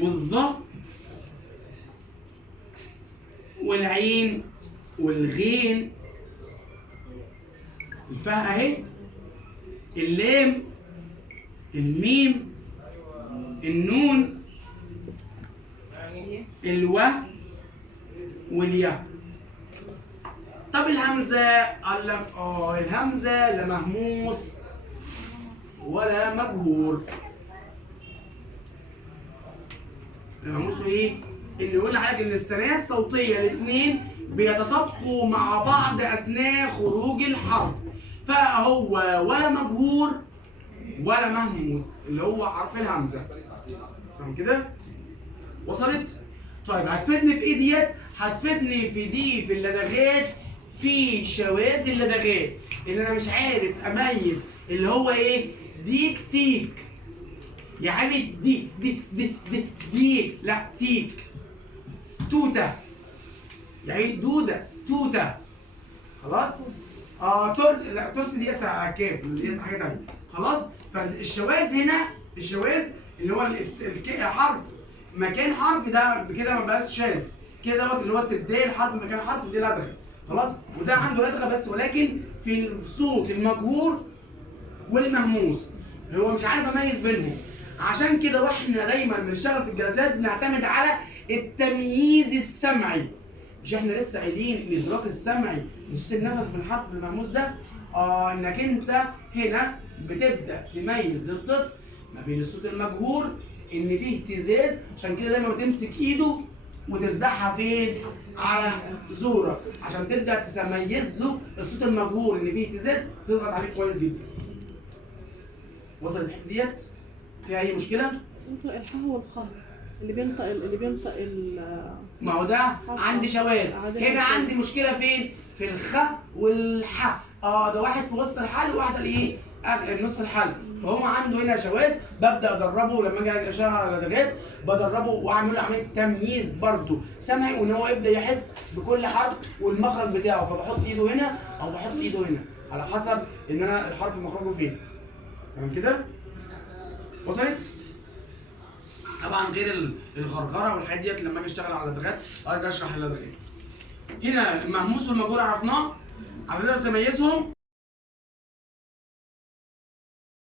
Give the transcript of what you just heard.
والظ والعين والغين، الفاء اهي، اللام، الميم، النون، الو والياء. طب الهمزة قال لك الهمزة لا مهموس ولا مجهور. لا مهموس ايه؟ اللي يقول لحضرتك ان الثنايا الصوتية الاثنين بيتطابقوا مع بعض اثناء خروج الحرف، فهو ولا مجهور ولا مهموس اللي هو حرف الهمزة. تمام كده؟ وصلت؟ طيب هتفيدني في ايه ديت؟ هتفيدني في دي في اللدغات، في شواذ اللدغات، ان انا مش عارف اميز اللي هو ايه؟ ديك تيك. يا حبيبي ديك، لا تيك. توته، يا حبيبي دوده، توته. خلاص؟ لا ترس ديت كاف، ديت حاجه ثانيه. خلاص؟ فالشواذ هنا، الشواذ اللي هو حرف مكان حرف، ده كده ما بقاش شاذ، كده دوت اللي هو استبدال حرف مكان حرف، ودي لدغه. خلاص؟ وده عنده لدغه بس، ولكن في الصوت المجهور والمهموس هو مش عارف اميز بينهم. عشان كده واحنا دايما بنشتغل في الجلسات بنعتمد على التمييز السمعي. مش احنا لسه قايلين ان الادراك السمعي لصوت النفس من الحرف المهموس ده؟ انك انت هنا بتبدا تميز للطفل ما بين الصوت المجهور ان فيه اهتزاز، عشان كده دايما بتمسك ايده وترزعها فين؟ على زوره، عشان تبدا تميز له الصوت المجهور ان فيه اهتزاز، تضغط عليه كويس جدا. وصلت الحته ديت؟ فيها اي مشكله؟ ينطق الحاء والخاء اللي بينطق ما هو ده عندي شواذ. هنا عندي مشكله فين؟ في الخاء والحاء. ده واحد في وسط الحل وواحده الايه؟ نص الحل، فهو عنده هنا شواذ. ببدا ادربه لما اجي اشتغل على اللدغات، بدربه واعمل له عمليه تمييز برده سمعي، وان هو يبدا يحس بكل حرف والمخرج بتاعه، فبحط ايده هنا او بحط ايده هنا على حسب ان انا الحرف مخرجه فين. تمام كده؟ وصلت؟ طبعا غير الغرغره والحاجات ديت لما اجي اشتغل على اللدغات ارجع اشرح اللدغات. هنا المهموس والمجهور عرفناه، عرفنا تميزهم.